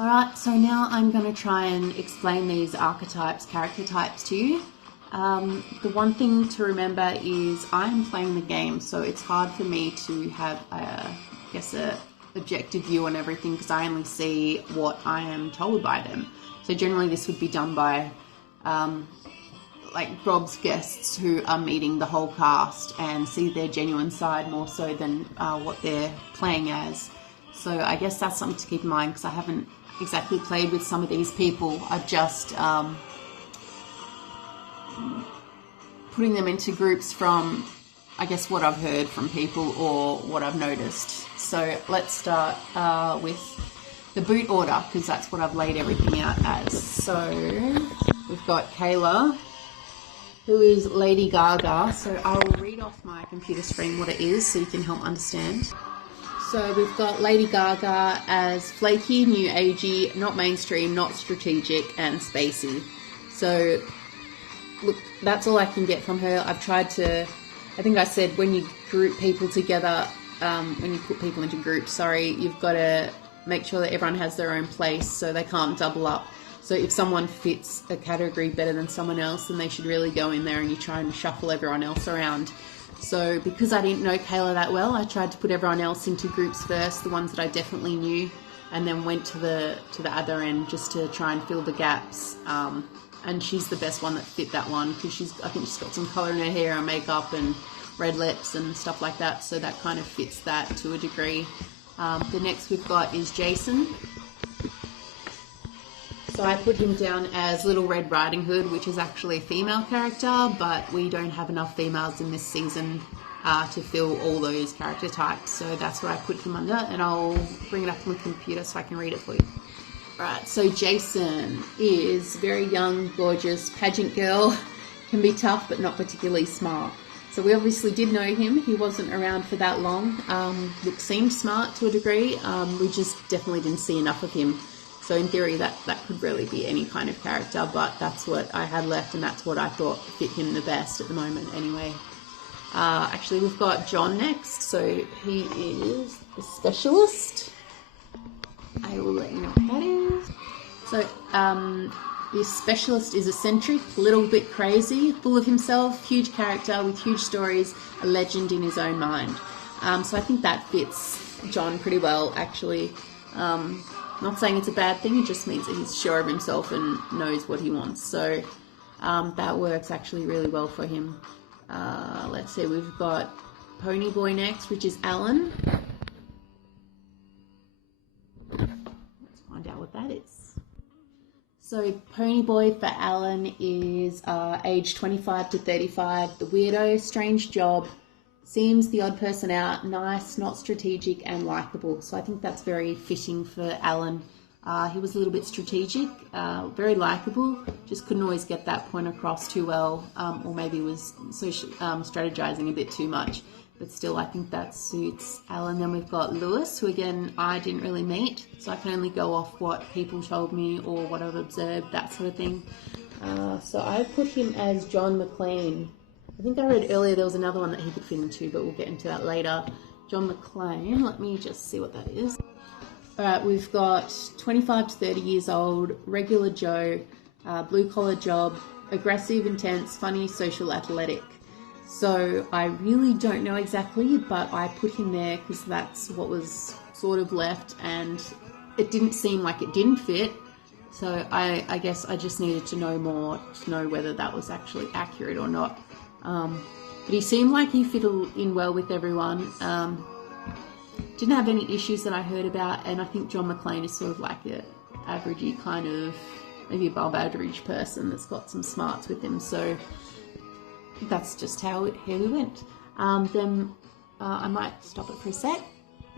Alright, so now I'm going to try and explain these archetypes, character types to you. The one thing to remember is I'm playing the game, so it's hard for me to have, a objective view on everything because I only see what I am told by them. So generally this would be done by like Rob's guests who are meeting the whole cast and see their genuine side more so than what they're playing as. So I guess that's something to keep in mind because I haven't exactly played with some of these people. I've just putting them into groups from, I guess, what I've heard from people or what I've noticed. So let's start with the boot order because that's what I've laid everything out as. So we've got Kayla, who is Lady Gaga. So I'll read off my computer screen what it is so you can help understand. So we've got Lady Gaga as flaky, new agey, not mainstream, not strategic, and spacey. So look, that's all I can get from her. I've tried to, I think I said when you group people together, when you put people into groups, you've got to make sure that everyone has their own place so they can't double up. So if someone fits a category better than someone else, then they should really go in there and you try and shuffle everyone else around. So because I didn't know Kayla that well, I tried to put everyone else into groups first, the ones that I definitely knew, and then went to the other end just to try and fill the gaps. And she's the best one that fit that one because I think she's got some colour in her hair and makeup and red lips and stuff like that. So that kind of fits that to a degree. The next we've got is Jason. So I put him down as Little Red Riding Hood, which is actually a female character, but we don't have enough females in this season to fill all those character types. So that's what I put him under, and I'll bring it up on the computer so I can read it for you. Right, so Jason is very young, gorgeous, pageant girl, can be tough but not particularly smart. So we obviously did know him. He wasn't around for that long. Seemed smart to a degree. We just definitely didn't see enough of him. So in theory, that could really be any kind of character, but that's what I had left and that's what I thought fit him the best at the moment anyway. Actually, we've got John next. So he is the specialist. I will let you know what that is. So this specialist is eccentric, a little bit crazy, full of himself, huge character with huge stories, a legend in his own mind. So I think that fits John pretty well, actually. Not saying it's a bad thing, it just means that he's sure of himself and knows what he wants. So that works actually really well for him. Let's see, we've got Pony Boy next, which is Alan. Let's find out what that is. So Pony Boy for Alan is age 25 to 35, the weirdo, strange job, seems the odd person out, nice, not strategic, and likeable. So I think that's very fitting for Alan. He was a little bit strategic, very likeable, just couldn't always get that point across too well, or maybe was strategizing a bit too much. But still, I think that suits Alan. Then we've got Lewis, who again, I didn't really meet, so I can only go off what people told me or what I've observed, that sort of thing. So I put him as John McClane. I think I read earlier there was another one that he could fit into, but we'll get into that later. John McClane, let me just see what that is. Alright, we've got 25 to 30 years old, regular Joe, blue collar job, aggressive, intense, funny, social, athletic. So I really don't know exactly, but I put him there because that's what was sort of left and it didn't seem like it didn't fit. So I guess I just needed to know more to know whether that was actually accurate or not. But he seemed like he fit in well with everyone. Didn't have any issues that I heard about, and I think John McClane is sort of like a averagey kind of, maybe above average person that's got some smarts with him. So that's just how we went. Then I might stop it for a sec.